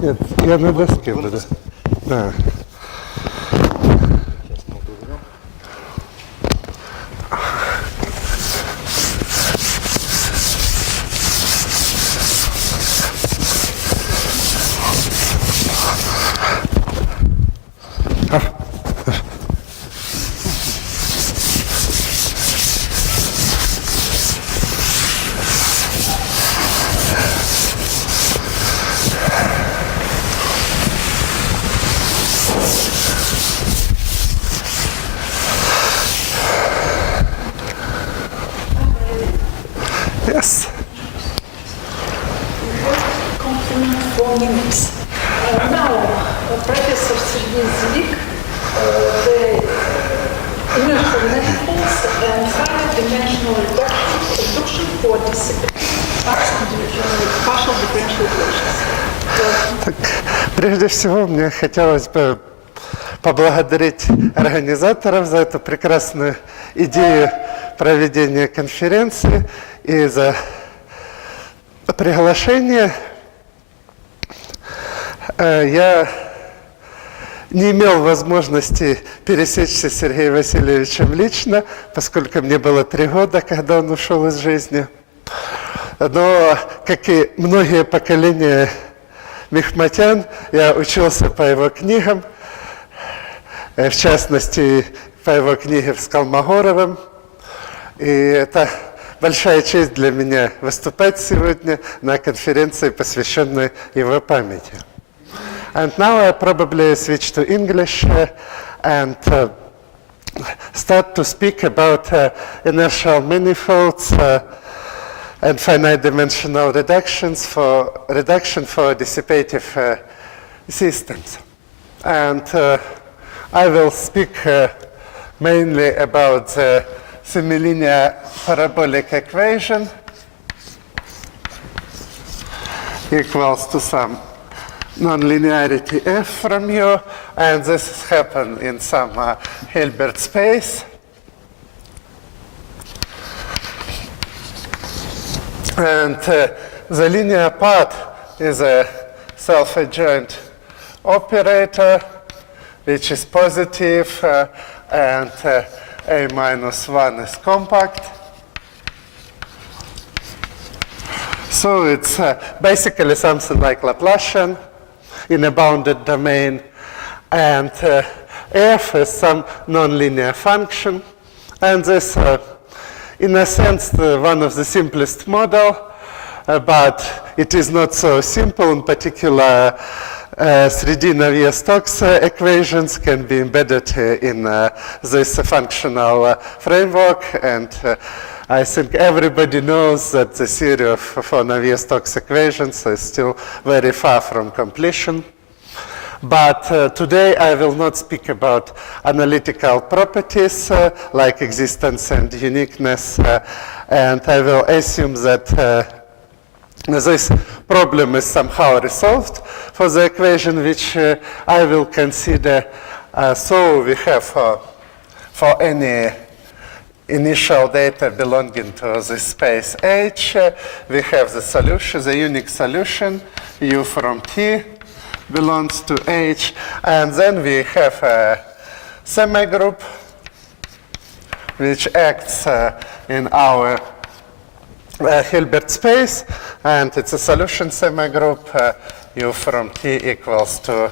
Нет, я на доске буду. Да. Yes. Compliment 4 minutes. Now, Professor Sergei Zivik, the inertial manifolds and five-dimensional reduction for partial differential equations. Так, прежде всего, мне хотелось бы поблагодарить организаторов за эту прекрасную идею проведения конференции и за приглашение. Я не имел возможности пересечься с Сергеем Васильевичем лично, поскольку мне было 3 года, когда он ушел из жизни. Но, как и многие поколения мехматян, я учился по его книгам, в частности, по его книге с Колмогоровым. И это большая честь для меня выступать сегодня на конференции, посвященной его памяти. And now I probably switch to English and start to speak about inertial manifolds and finite-dimensional reduction for dissipative systems. And I will speak mainly about the semilinear parabolic equation equals to some nonlinearity f from U, and this happens in some Hilbert space. And the linear part is a self-adjoint operator, which is positive, and a minus 1 is compact. So it's basically something like Laplacian in a bounded domain, and f is some nonlinear function, and this, in a sense, one of the simplest model, but it is not so simple. In particular, 3D Navier-Stokes equations can be embedded in this functional framework, and I think everybody knows that the theory for Navier-Stokes equations is still very far from completion. But today I will not speak about analytical properties like existence and uniqueness, and I will assume that this problem is somehow resolved for the equation which I will consider. So we have for any initial data belonging to the space H, we have the solution, the unique solution, U from T belongs to H, and then we have a semigroup which acts in our Hilbert space, and it's a solution semigroup, U from T equals to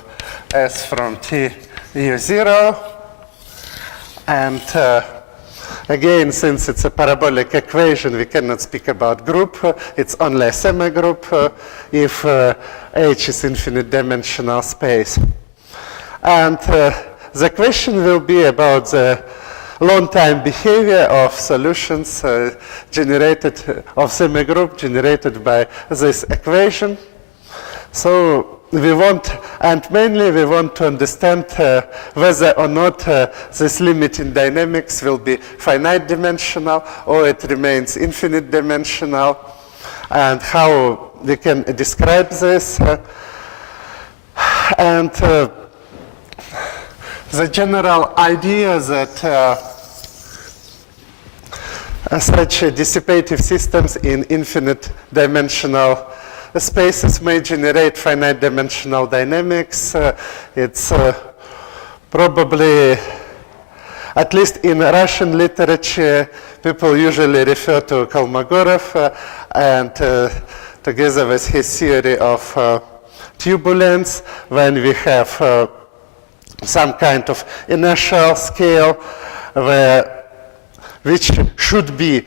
S from T U0, and again, since it's a parabolic equation, we cannot speak about group. It's only a semigroup if H is infinite dimensional space. And the question will be about the long-time behavior of solutions generated, of semigroup generated by this equation. So we want, and mainly we want to understand whether or not this limit in dynamics will be finite dimensional or it remains infinite dimensional, and how we can describe this. And the general idea that such dissipative systems in infinite dimensional spaces may generate finite dimensional dynamics. It's probably, at least in Russian literature, people usually refer to Kolmogorov and together with his theory of turbulence, when we have some kind of inertial scale which should be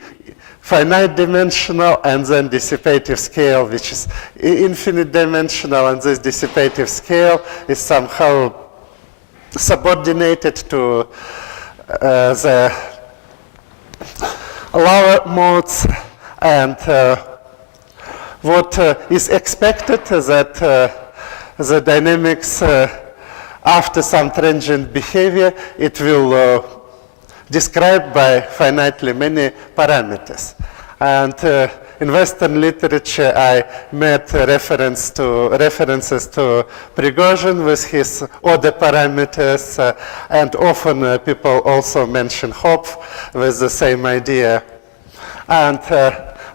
finite dimensional, and then dissipative scale which is infinite dimensional, and this dissipative scale is somehow subordinated to the lower modes, and what is expected that the dynamics after some transient behavior, it will described by finitely many parameters. And in Western literature, I met references to Prigozhin with his order parameters, and often people also mention Hopf with the same idea. And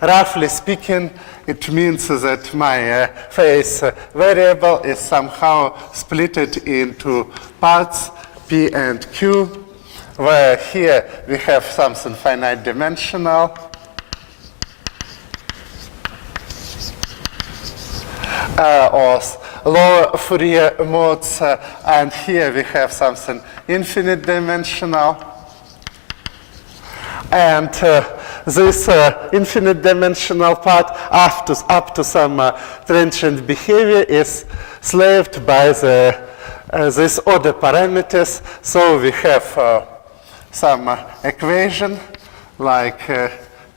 roughly speaking, it means that my phase variable is somehow split into parts P and Q, where here we have something finite dimensional, or lower Fourier modes, and here we have something infinite dimensional. And this infinite dimensional part, up to some transient behavior, is slaved by these order parameters. So we have some equation like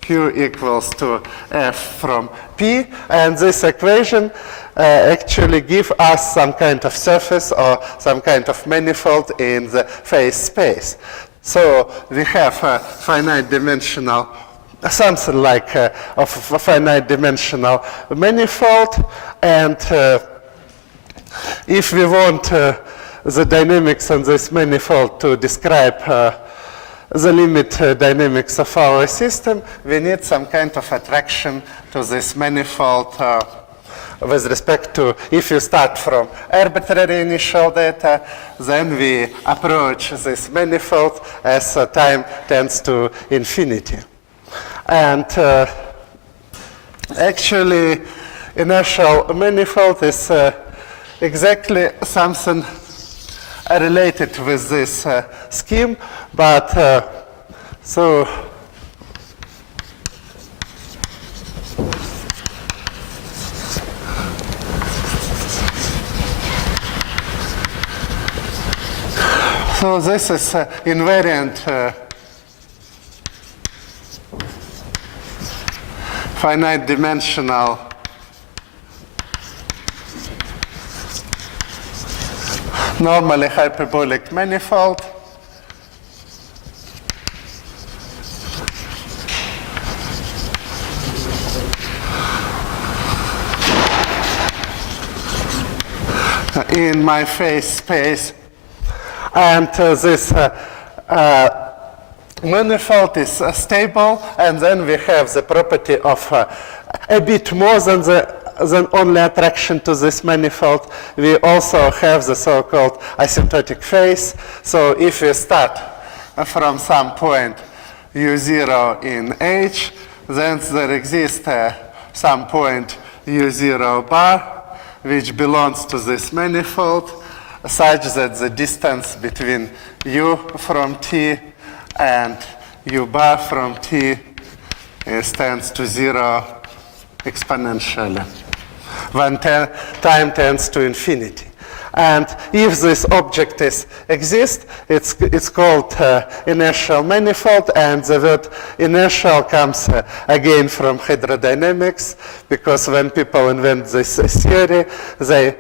Q equals to F from P, and this equation actually gives us some kind of surface or some kind of manifold in the phase space. So we have a finite dimensional, something like of a finite dimensional manifold, and if we want the dynamics on this manifold to describe the limit dynamics of our system, we need some kind of attraction to this manifold with respect to, if you start from arbitrary initial data, then we approach this manifold as time tends to infinity. And actually, inertial manifold is exactly something related with this scheme, but so this is invariant finite dimensional normally hyperbolic manifold. In my phase space, and this manifold is stable, and then we have the property of a bit more than only attraction to this manifold. We also have the so-called asymptotic phase. So if we start from some point u0 in H, then there exists some point u0 bar which belongs to this manifold, such that the distance between u from t and u bar from t tends to 0 exponentially when time tends to infinity. And if this object exists, it's called inertial manifold, and the word inertial comes again from hydrodynamics, because when people invent this theory, they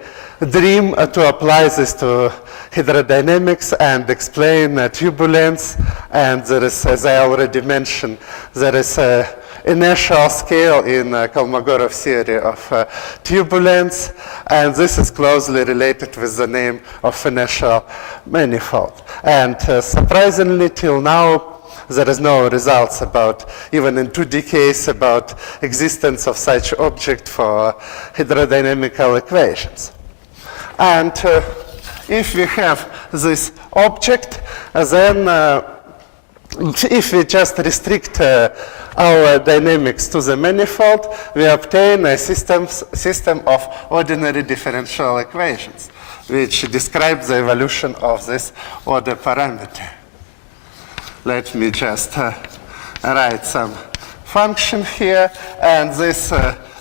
dream to apply this to hydrodynamics and explain turbulence, and there is, as I already mentioned, there is a inertial scale in Kolmogorov theory of turbulence, and this is closely related with the name of inertial manifold. And surprisingly, till now, there is no results about, even in 2D case, about existence of such object for hydrodynamical equations. And if we have this object, then if we just restrict our dynamics to the manifold, we obtain a system of ordinary differential equations, which describe the evolution of this order parameter. Let me just write some function here, and this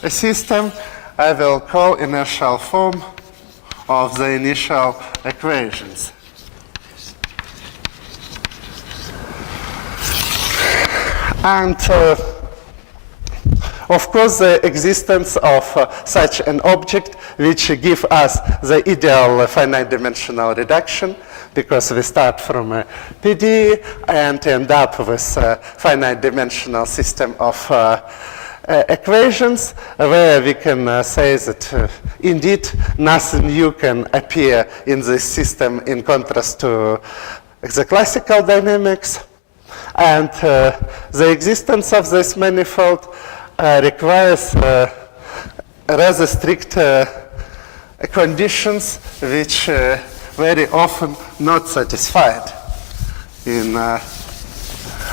system I will call inertial form of the initial equations. And of course, the existence of such an object which give us the ideal finite dimensional reduction, because we start from a PD and end up with a finite dimensional system of equations, where we can say that indeed nothing new can appear in this system in contrast to the classical dynamics. And the existence of this manifold requires rather strict conditions which very often not satisfied in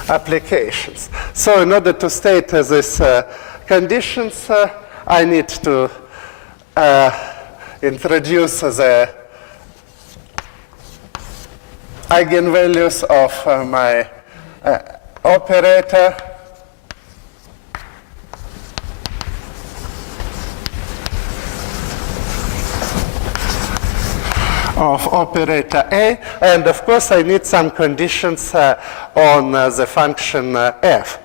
applications. So in order to state these conditions, I need to introduce the eigenvalues of my operator of operator A, and of course I need some conditions on the function f.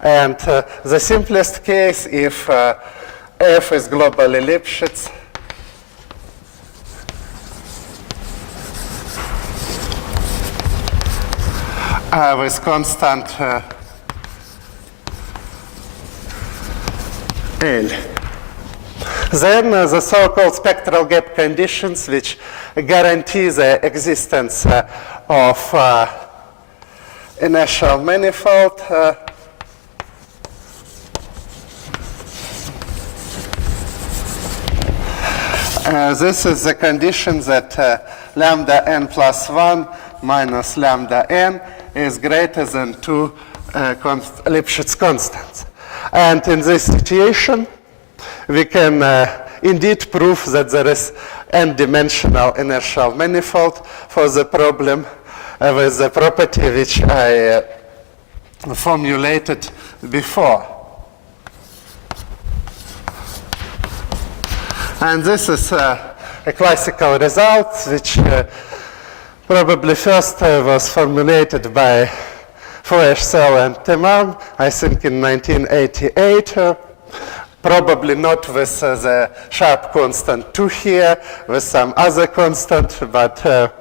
And the simplest case, if f is globally Lipschitz, with constant L. Then the so-called spectral gap conditions, which guarantee the existence of inertial manifold, this is the condition that lambda n plus 1 minus lambda n is greater than 2 Lipschitz constants. And in this situation, we can indeed prove that there is n-dimensional inertial manifold for the problem with the property which I formulated before. And this is a classical result which probably first was formulated by Feuerstein and Teman, I think in 1988. Probably not with the sharp constant 2 here, with some other constant, but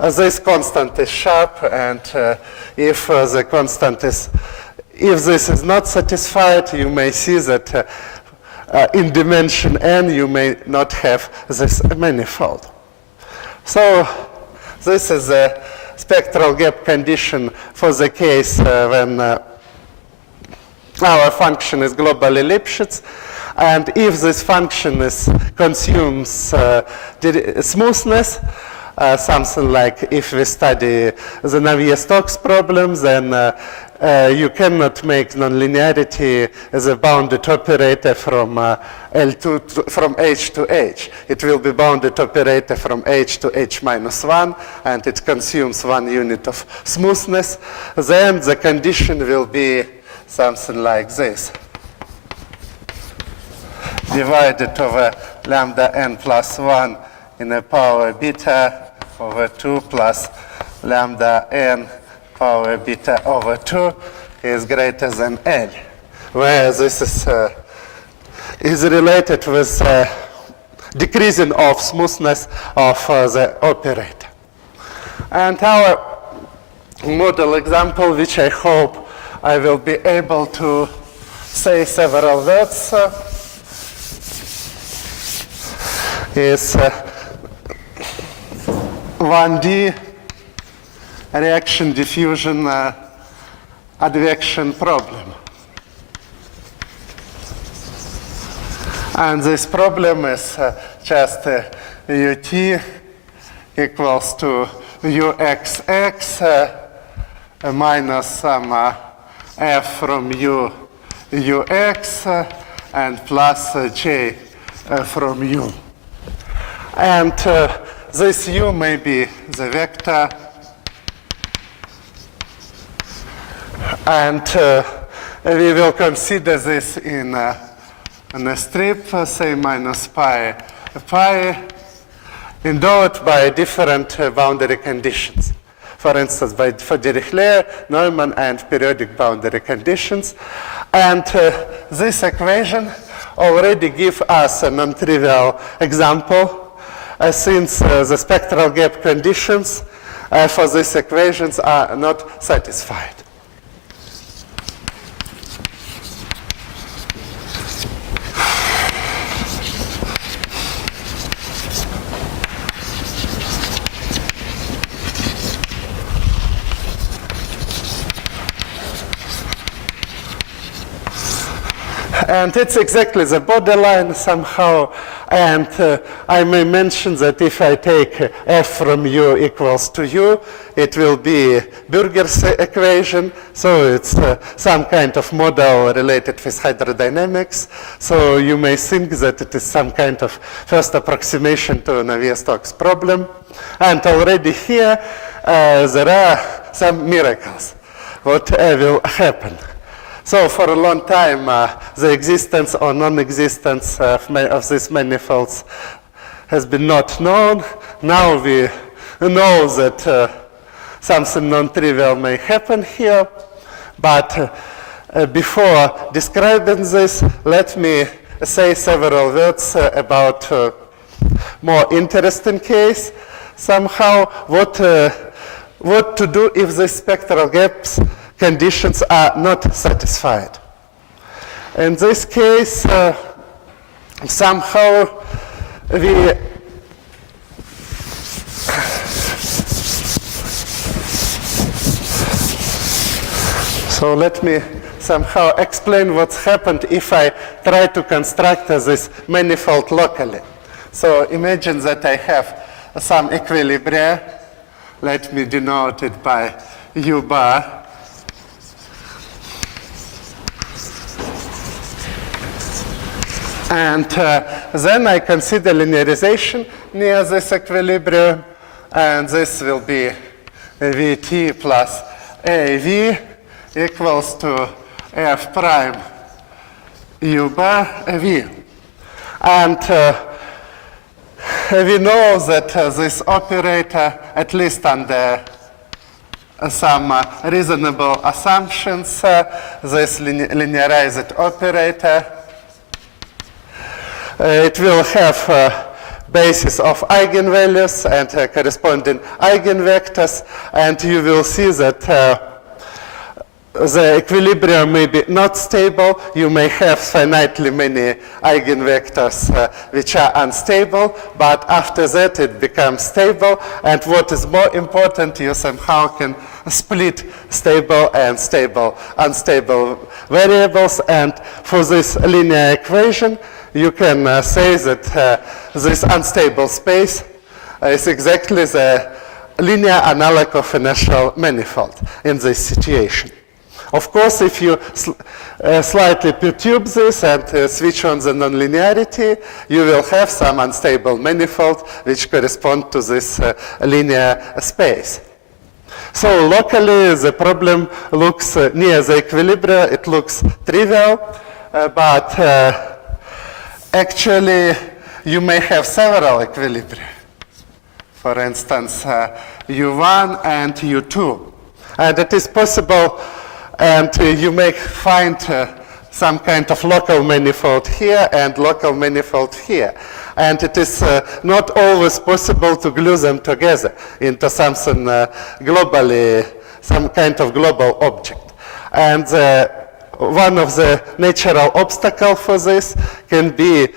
this constant is sharp, and if the constant is, if this is not satisfied, you may see that in dimension n you may not have this manifold. So this is a spectral gap condition for the case when our function is globally Lipschitz, and if this function consumes smoothness, something like if we study the Navier-Stokes problem, then you cannot make nonlinearity as a bounded operator from from H to H. It will be bounded operator from H to H minus 1, and it consumes 1 unit of smoothness. Then the condition will be something like this, divided over lambda n plus 1 in a power beta over 2 plus lambda n power beta over 2 is greater than L, where this is related with decreasing of smoothness of the operator. And our model example, which I hope I will be able to say several words, is 1D reaction diffusion advection problem. And this problem is just ut equals to uxx minus some f from ux and plus j from u. And this u may be the vector. And we will consider this in a strip, say minus pi, endowed by different boundary conditions. For instance, for Dirichlet, Neumann, and periodic boundary conditions. And this equation already gives us a non-trivial example, since the spectral gap conditions for these equations are not satisfied. And it's exactly the borderline somehow. And I may mention that if I take f from u equals to u, it will be Burger's equation. So it's some kind of model related with hydrodynamics. So you may think that it is some kind of first approximation to Navier-Stokes problem. And already here, there are some miracles. What will happen? So for a long time, the existence or non-existence of these manifolds has been not known. Now we know that something non-trivial may happen here. But before describing this, let me say several words about more interesting case. Somehow, what to do if the spectral gaps conditions are not satisfied. In this case, somehow we so let me somehow explain what's happened if I try to construct this manifold locally. So imagine that I have some equilibria. Let me denote it by u bar. And then I consider linearization near this equilibrium, and this will be Vt plus Av equals to f prime u bar v. And we know that this operator, at least under some reasonable assumptions, this linearized operator, it will have a basis of eigenvalues and corresponding eigenvectors, and you will see that the equilibrium may be not stable. You may have finitely many eigenvectors which are unstable, but after that it becomes stable, and what is more important, you somehow can split stable and unstable variables, and for this linear equation you can say that this unstable space is exactly the linear analog of inertial manifold in this situation. Of course, if you slightly perturb this and switch on the nonlinearity, you will have some unstable manifold which correspond to this linear space. So locally, the problem looks near the equilibrium, it looks trivial, but actually, you may have several equilibria. For instance, U1 and U2. And it is possible, and you may find some kind of local manifold here and local manifold here. And it is not always possible to glue them together into something globally, some kind of global object. And one of the natural obstacles for this can be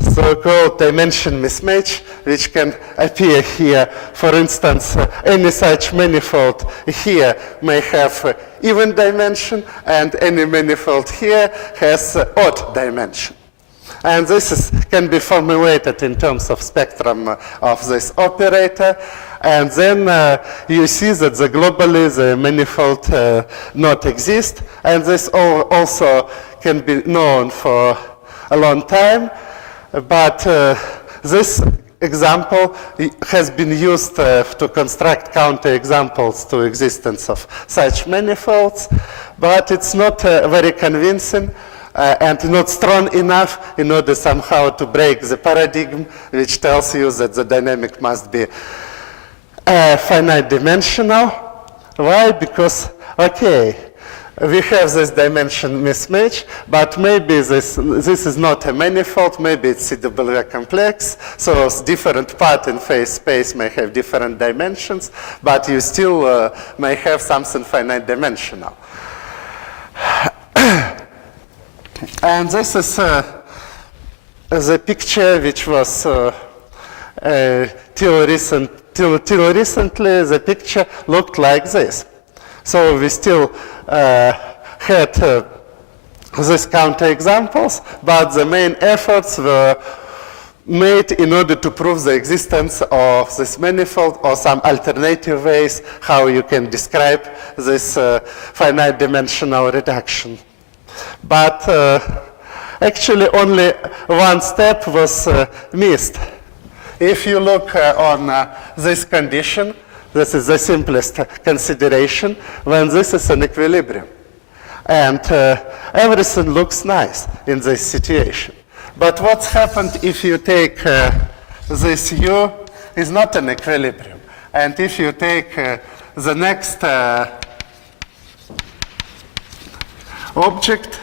so-called dimension mismatch, which can appear here. For instance, any such manifold here may have even dimension, and any manifold here has odd dimension. And this can be formulated in terms of spectrum of this operator. And then you see that globally the manifold not exist. And this also can be known for a long time. But this example has been used to construct counterexamples to existence of such manifolds. But it's not very convincing. And not strong enough in order somehow to break the paradigm which tells you that the dynamic must be finite dimensional. Why? Because, okay, we have this dimension mismatch, but maybe this is not a manifold, maybe it's CW complex, so different part in phase space may have different dimensions, but you still may have something finite dimensional. And this is the picture which was till recently the picture looked like this. So we still had these counterexamples, but the main efforts were made in order to prove the existence of this manifold or some alternative ways how you can describe this finite dimensional reduction. But actually only one step was missed. If you look on this condition, this is the simplest consideration, when this is an equilibrium. And everything looks nice in this situation. But what's happened if you take this U is not an equilibrium. And if you take the next object,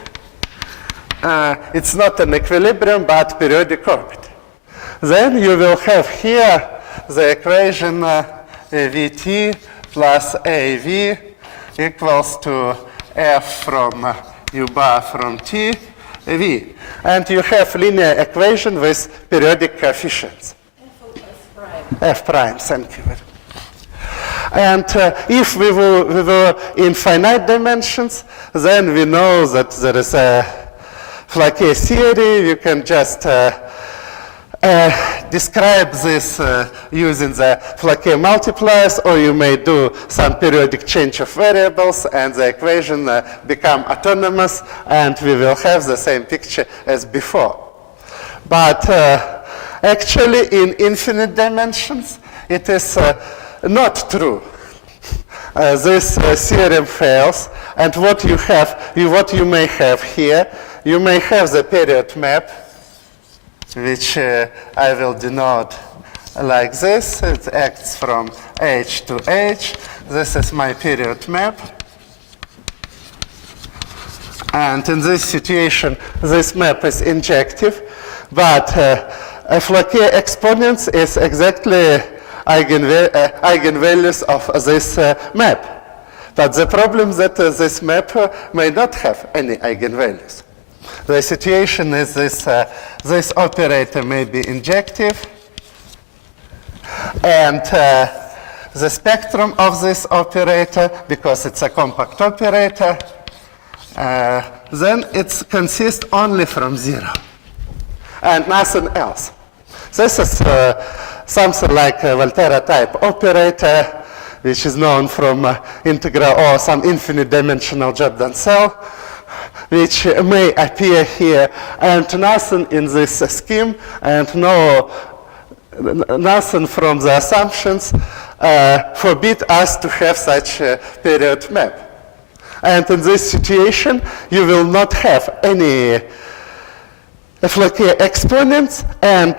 it's not an equilibrium, but periodic orbit. Then you will have here the equation Vt plus Av equals to F from U bar from T, V. And you have linear equation with periodic coefficients. F prime, thank you very much. And if we were in finite dimensions, then we know that there is a Flaquet theory. You can just describe this using the Flaquet multipliers, or you may do some periodic change of variables, and the equation become autonomous, and we will have the same picture as before. But actually, in infinite dimensions, it is not true. This theorem fails, and what you may have here, you may have the period map, which I will denote like this. It acts from H to H. This is my period map. And in this situation, this map is injective, but Flaquet exponents is exactly eigenvalues of this map. But the problem is that this map may not have any eigenvalues. The situation is this operator may be injective, and the spectrum of this operator, because it's a compact operator, then it consists only from 0 and nothing else. This is something like a Volterra type operator, which is known from integral or some infinite dimensional Jordan cell, which may appear here, and nothing in this scheme, and nothing from the assumptions forbid us to have such a period map. And in this situation, you will not have any Flaquet exponents, and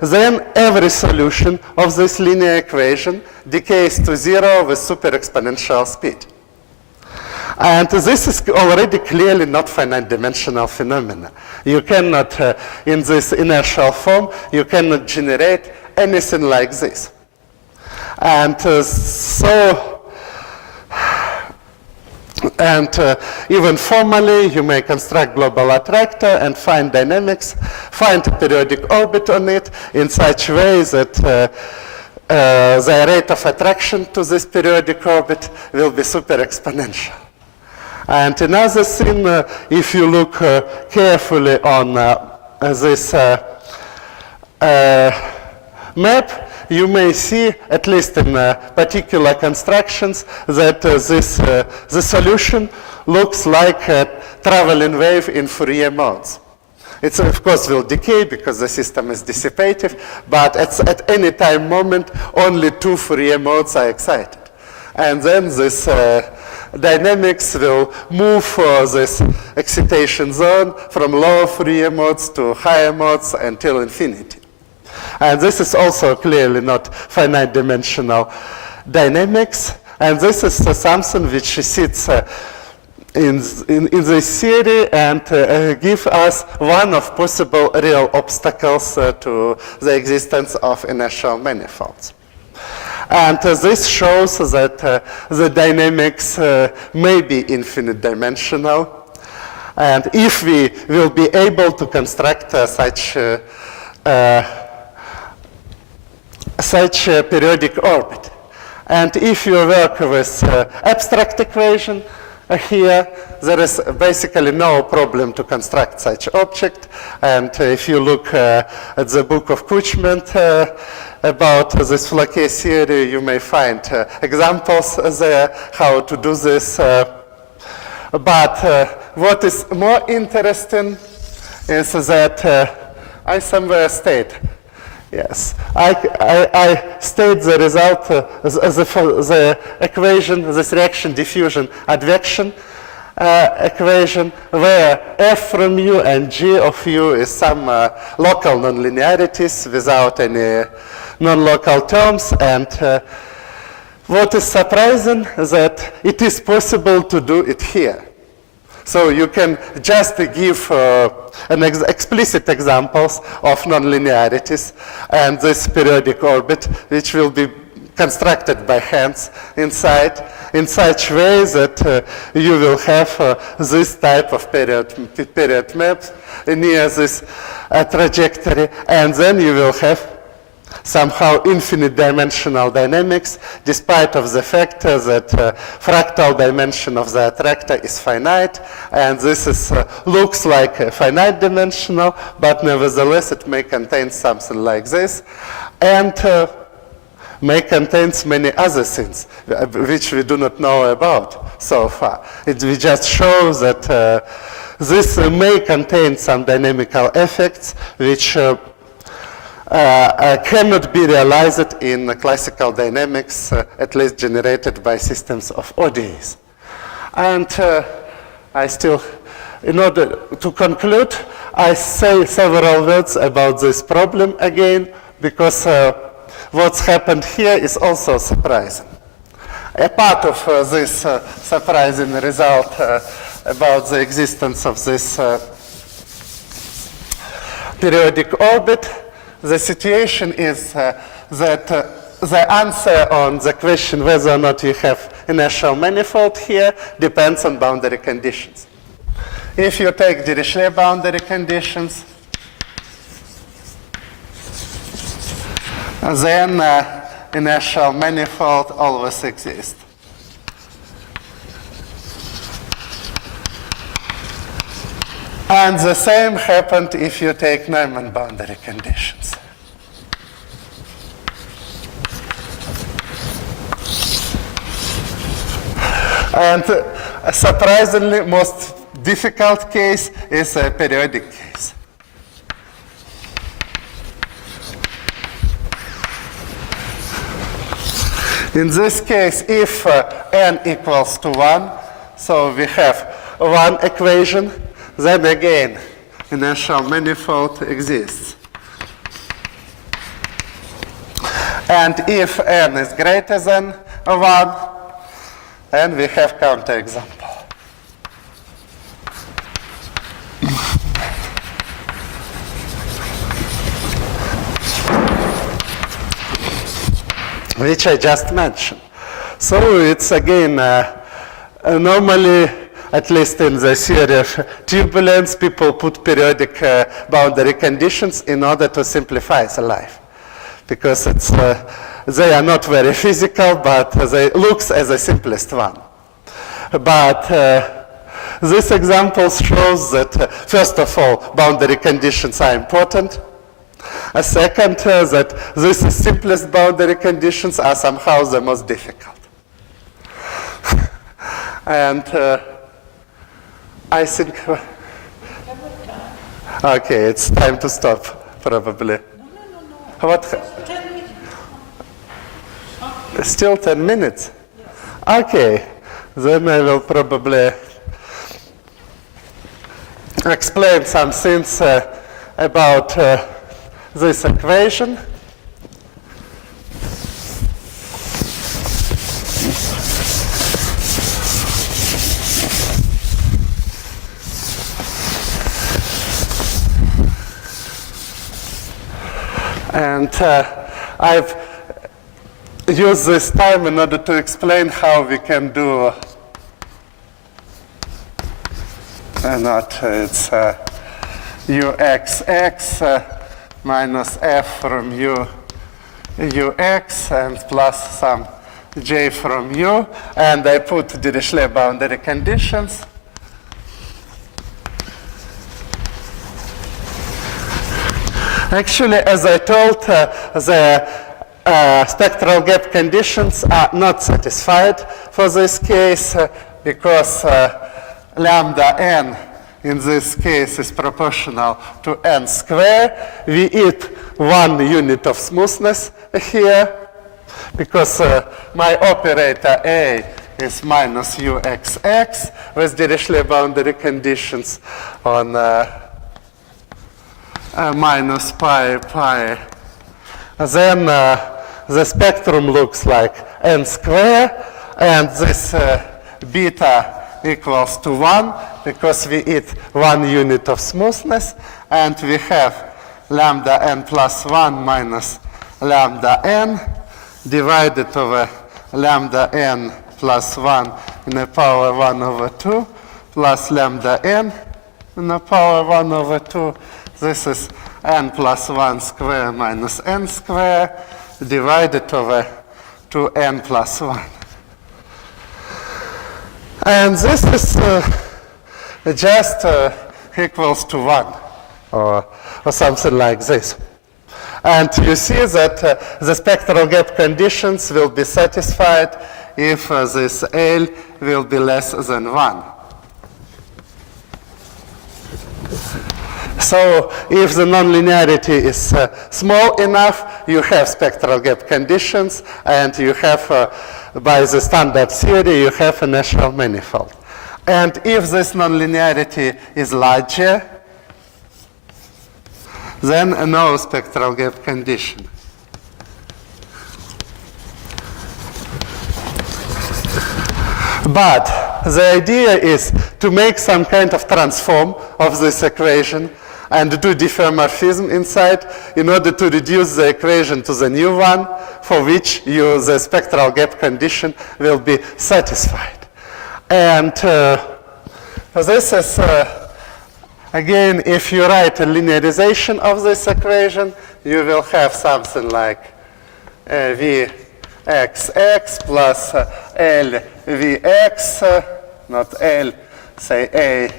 then every solution of this linear equation decays to 0 with super exponential speed. And this is already clearly not finite dimensional phenomena. You cannot, in this inertial form, you cannot generate anything like this. And so And even formally, you may construct global attractor and find dynamics, find a periodic orbit on it in such way that the rate of attraction to this periodic orbit will be super exponential. And another thing, if you look carefully on this map, you may see, at least in particular constructions, that the solution looks like a traveling wave in Fourier modes. It, of course, will decay because the system is dissipative, but at any time moment, only two Fourier modes are excited. And then this dynamics will move for this excitation zone from lower Fourier modes to higher modes until infinity. And this is also clearly not finite dimensional dynamics. And this is something which sits in this theory and give us one of possible real obstacles to the existence of inertial manifolds. And this shows that the dynamics may be infinite dimensional. And if we will be able to construct such a periodic orbit. And if you work with abstract equation here, there is basically no problem to construct such object. And if you look at the book of Kuchment about this Flaquet theory, you may find examples there how to do this. But what is more interesting is that I somewhere state, yes, I state the result, the equation, this reaction diffusion advection equation, where f from u and g of u is some local nonlinearities without any non-local terms. And what is surprising is that it is possible to do it here. So you can just give explicit examples of nonlinearities and this periodic orbit, which will be constructed by hands inside in such way that you will have this type of period map near this trajectory, and then you will have somehow infinite dimensional dynamics, despite of the fact that fractal dimension of the attractor is finite, and this is, looks like a finite dimensional, but nevertheless it may contain something like this, and may contain many other things which we do not know about so far. We just show that this may contain some dynamical effects which cannot be realized in classical dynamics, at least generated by systems of ODEs. And I still, in order to conclude, I say several words about this problem again, because what's happened here is also surprising. A part of this surprising result about the existence of this periodic orbit, the situation is that the answer on the question whether or not you have inertial manifold here depends on boundary conditions. If you take Dirichlet boundary conditions, then inertial manifold always exists. And the same happened if you take Neumann boundary conditions. And a surprisingly most difficult case is a periodic case. In this case, if n equals to 1, so we have one equation, then again, inertial manifold exists. And if n is greater than 1, then we have counterexample. Which I just mentioned. So it's again normally, at least in the theory of turbulence, people put periodic boundary conditions in order to simplify the life. Because they are not very physical, but they look as the simplest one. But this example shows that, first of all, boundary conditions are important. Second, that these simplest boundary conditions are somehow the most difficult. And I think, okay, it's time to stop, probably. No. What? 10 minutes. Still 10 minutes? Okay, then I will probably explain some things about this equation. And I've used this time in order to explain how we can do it's uxx minus f from ux and plus some j from u, and I put Dirichlet boundary conditions. Actually, as I told, the spectral gap conditions are not satisfied for this case because lambda n in this case is proportional to n squared. We eat 1 unit of smoothness here because my operator A is minus uxx with Dirichlet boundary conditions on minus pi. Then the spectrum looks like n squared, and this beta equals to 1 because we eat 1 unit of smoothness, and we have lambda n plus 1 minus lambda n divided over lambda n plus 1 in the power 1 over 2 plus lambda n in the power 1 over 2. This is n plus 1 square minus n square divided over 2n plus 1. And this is just equals to 1 or something like this. And you see that the spectral gap conditions will be satisfied if this L will be less than 1. So if the nonlinearity is small enough, you have spectral gap conditions, and you have, by the standard theory, you have a natural manifold. And if this nonlinearity is larger, then no spectral gap condition. But the idea is to make some kind of transform of this equation and do diffeomorphism inside in order to reduce the equation to the new one for which the spectral gap condition will be satisfied. And this is, again, if you write a linearization of this equation, you will have something like Vxx plus Lvx, not L, say A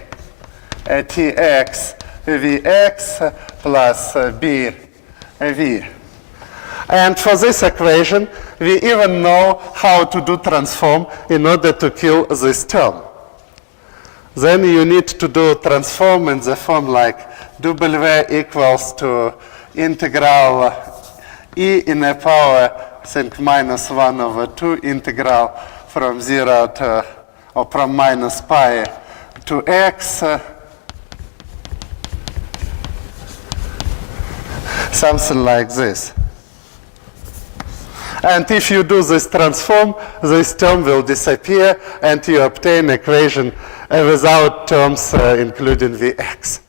Tx Vx plus Bv. And for this equation, we even know how to do transform in order to kill this term. Then you need to do transform in the form like W equals to integral e in the power, I think, minus 1 over 2 integral from 0 to, or from minus pi to x, something like this. And if you do this transform, this term will disappear, and you obtain equation without terms including Vx.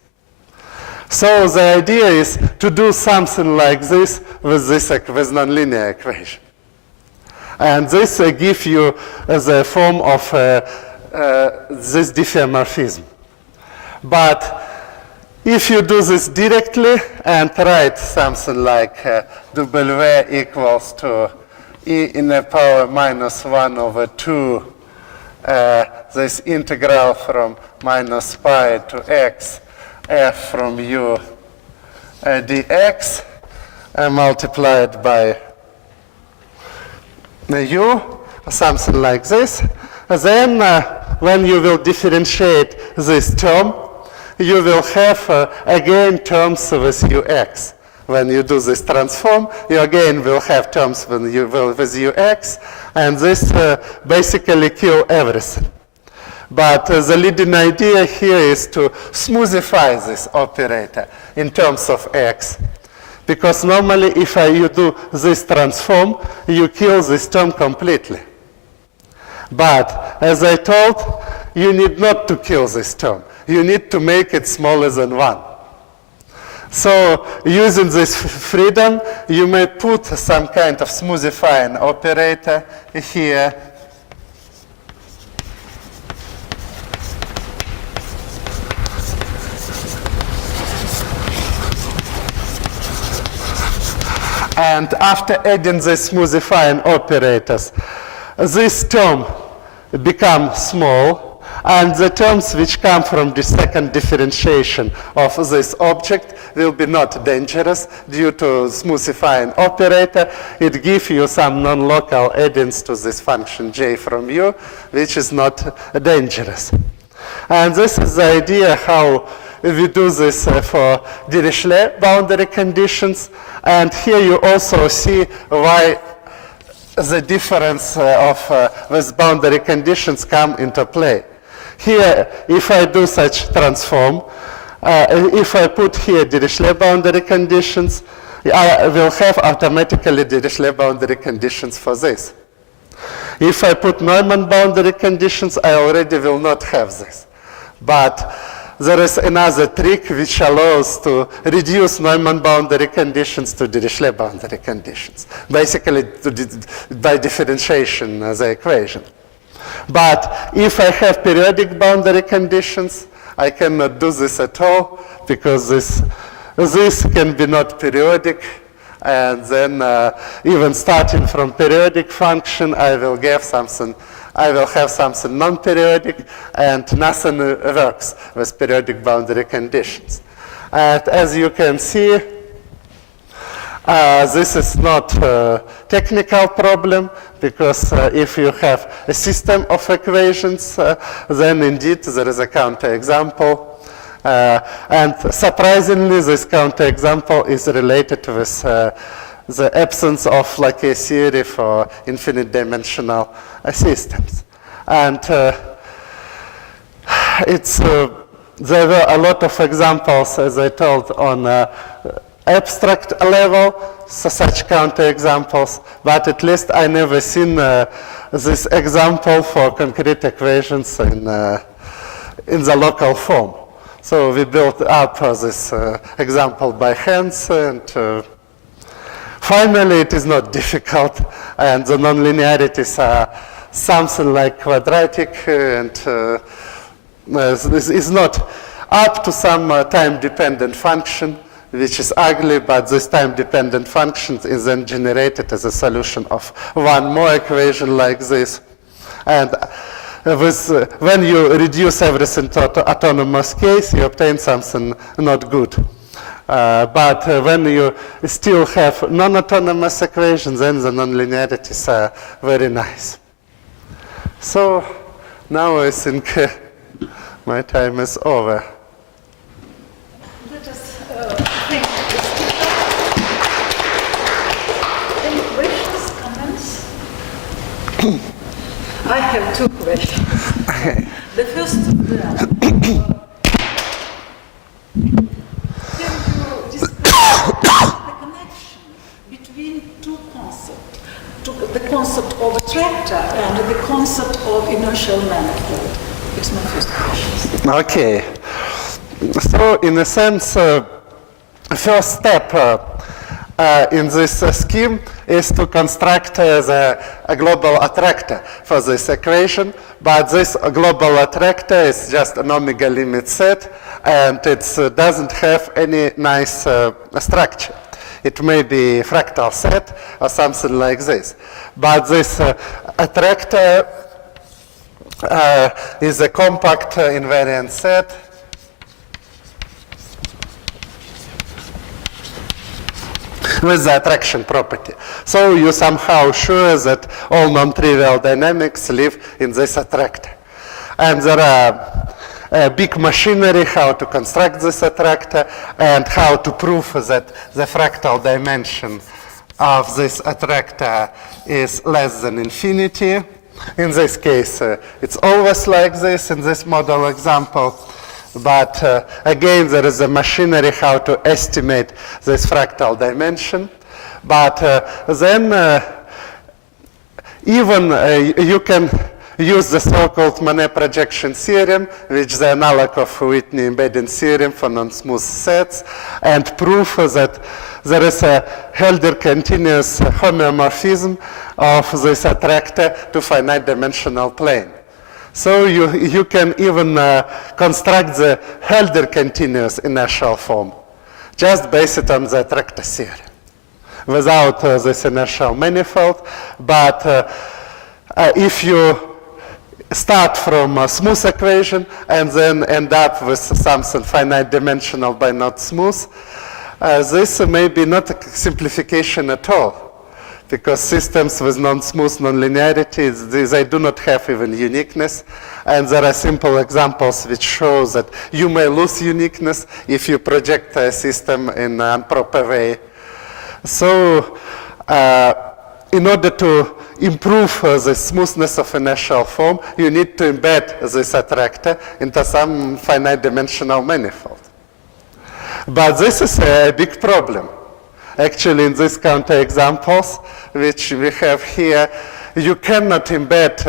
So the idea is to do something like this with nonlinear equation. And this gives you the form of this diffeomorphism. But if you do this directly and write something like W equals to e in the power minus 1 over 2, this integral from minus pi to x f from u dx multiplied by u, something like this. Then when you will differentiate this term, you will have again terms with ux. When you do this transform, you again will have terms with ux, and this basically kill everything. But the leading idea here is to smoothify this operator in terms of x. Because normally if you do this transform, you kill this term completely. But as I told, you need not to kill this term. You need to make it smaller than 1. So using this freedom, you may put some kind of smoothifying operator here. And after adding the smoothifying operators, this term becomes small, and the terms which come from the second differentiation of this object will be not dangerous due to smoothifying operator. It gives you some non-local add-ins to this function j from u, which is not dangerous. And this is the idea how we do this for Dirichlet boundary conditions. And here you also see why the difference with boundary conditions come into play. Here, if I do such transform, if I put here Dirichlet boundary conditions, I will have automatically Dirichlet boundary conditions for this. If I put Neumann boundary conditions, I already will not have this. But there is another trick which allows to reduce Neumann boundary conditions to Dirichlet boundary conditions, basically by differentiation of the equation. But if I have periodic boundary conditions, I cannot do this at all, because this can be not periodic. And then even starting from periodic function, I will have something non-periodic, and nothing works with periodic boundary conditions. And as you can see, this is not a technical problem, because if you have a system of equations, then indeed there is a counterexample. And surprisingly, this counterexample is related with the absence of like a theory for infinite dimensional systems. And there were a lot of examples, as I told, on abstract level, so such counterexamples, but at least I never seen this example for concrete equations in the local form. So we built up this example by hands, and finally it is not difficult, and the nonlinearities are something like quadratic, and this is not up to some time-dependent function, which is ugly, but this time-dependent function is then generated as a solution of one more equation like this. And when you reduce everything to autonomous case, you obtain something not good. But when you still have non-autonomous equations, then the nonlinearities are very nice. So now I think my time is over. Let us think this speaker. Any questions, comments? I have two questions. Okay. The first of them, can you describe the connection between two concepts, the concept of attractor and the concept of inertial manifold? It's my first question. Okay. So in a sense, first step, in this scheme is to construct a global attractor for this equation, but this global attractor is just an omega limit set, and it doesn't have any nice structure. It may be fractal set or something like this. But this attractor is a compact invariant set with the attraction property. So you somehow sure that all non-trivial dynamics live in this attractor. And there are big machinery how to construct this attractor and how to prove that the fractal dimension of this attractor is less than infinity. In this case, it's always like this in this model example. But again, there is a machinery how to estimate this fractal dimension. But then even you can use the so-called Manet projection theorem, which is the analog of Whitney embedding theorem for non-smooth sets, and prove that there is a Helder continuous homeomorphism of this attractor to finite dimensional plane. So you can even construct the Helder continuous inertial form, just based on the attractor theory, without this inertial manifold. But if you start from a smooth equation and then end up with something finite dimensional but not smooth, this may be not a simplification at all. Because systems with non-smooth nonlinearity, they do not have even uniqueness. And there are simple examples which show that you may lose uniqueness if you project a system in an improper way. So in order to improve the smoothness of inertial form, you need to embed this attractor into some finite dimensional manifold. But this is a big problem. Actually, in these counterexamples, which we have here, you cannot embed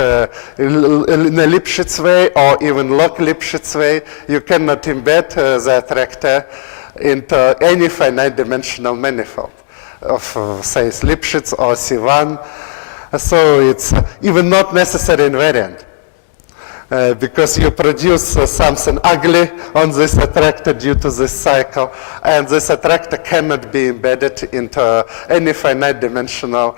in a Lipschitz way or even log Lipschitz way, you cannot embed the attractor into any finite dimensional manifold of, say, Lipschitz or C1. So it's even not necessary invariant. Because you produce something ugly on this attractor due to this cycle, and this attractor cannot be embedded into any finite dimensional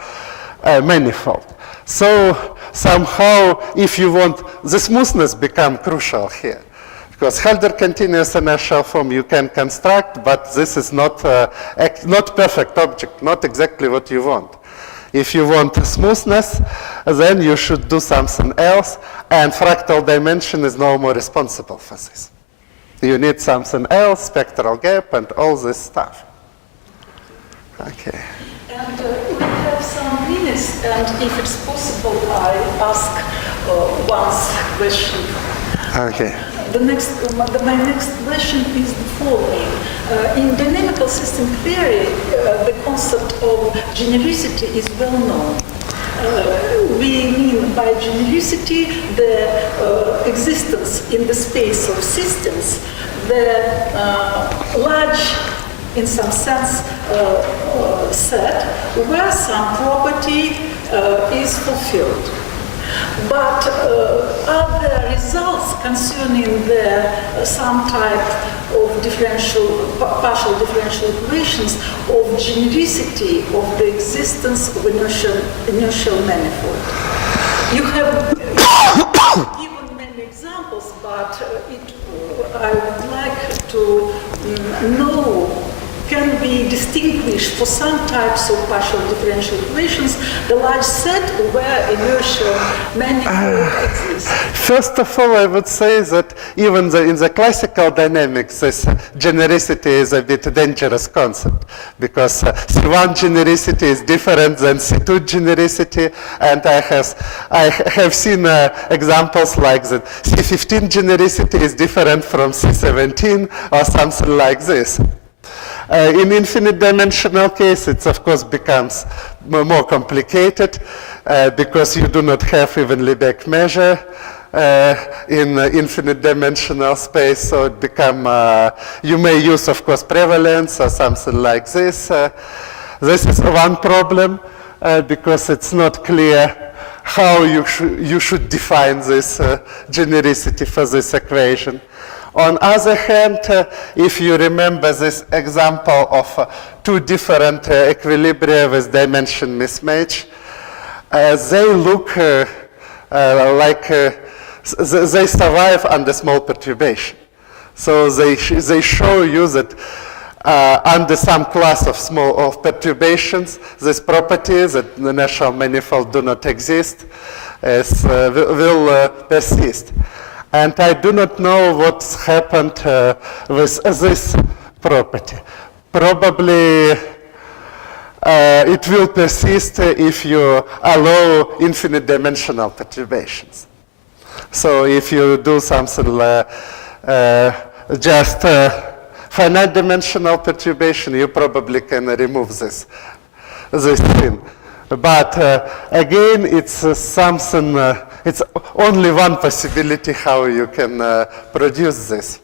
manifold. So somehow, if you want, the smoothness become crucial here. Because Helder continuous inertial form you can construct, but this is not perfect object, not exactly what you want. If you want smoothness, then you should do something else, and fractal dimension is no more responsible for this. You need something else, spectral gap, and all this stuff. Okay. And we have some minutes, and if it's possible, I ask one question. Okay. My next question is the following. In dynamical system theory, the concept of genericity is well known. We mean by genericity the existence in the space of systems, the large, in some sense, set where some property is fulfilled. But are there results concerning some type of partial differential equations of genericity of the existence of inertial manifold? You have given many examples, but I would like to know, can be distinguished for some types of partial differential equations the large set where inertial manifold exists? First of all, I would say that even in the classical dynamics, this genericity is a bit dangerous concept, because C1 genericity is different than C2 genericity, and I have seen examples like that. C15 genericity is different from C17 or something like this. In infinite dimensional case, it of course becomes more complicated because you do not have even Lebesgue measure in infinite dimensional space, so it become, you may use of course prevalence or something like this. This is one problem because it's not clear how you should define this genericity for this equation. On the other hand, if you remember this example of two different equilibria with dimension mismatch, they look like they survive under small perturbation. So they show you that under some class of perturbations, this property that the natural manifold do not exist will persist. And I do not know what's happened with this property. Probably it will persist if you allow infinite dimensional perturbations. So if you do something just finite dimensional perturbation, you probably can remove this thing. But again, it's something, it's only one possibility how you can produce this.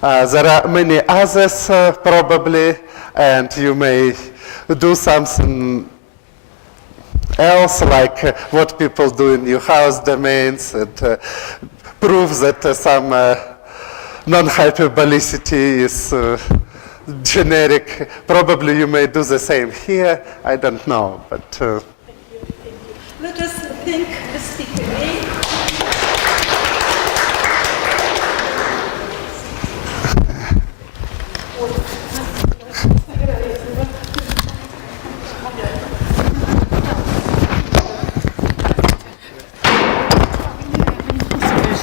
There are many others probably, and you may do something else, like what people do in Newhouse domains, and prove that some non-hyperbolicity is generic. Probably you may do the same here. I don't know, but. Thank you. Let us thank the speaker again.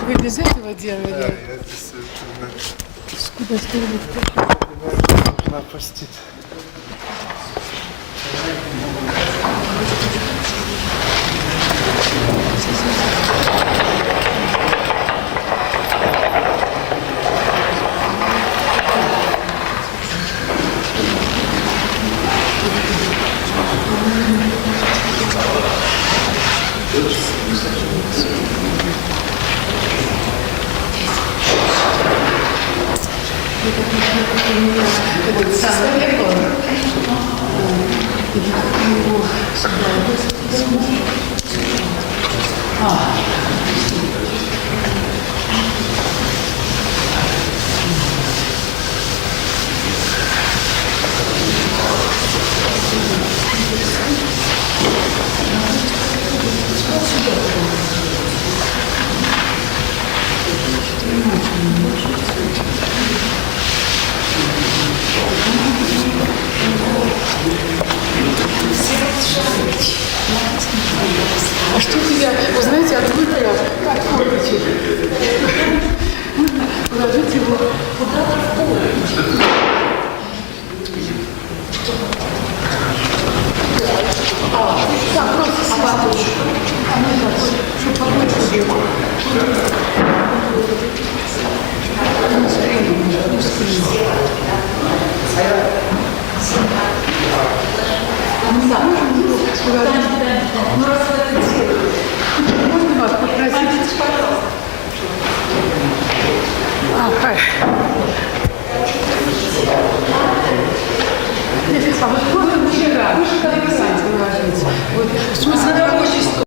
Вы без этого делали? Куда Опустить. А что я, вы знаете, отвыкла как ходите. Положите его куда-то в пол. Так, просто собаку. А ну так, чтобы побольше было.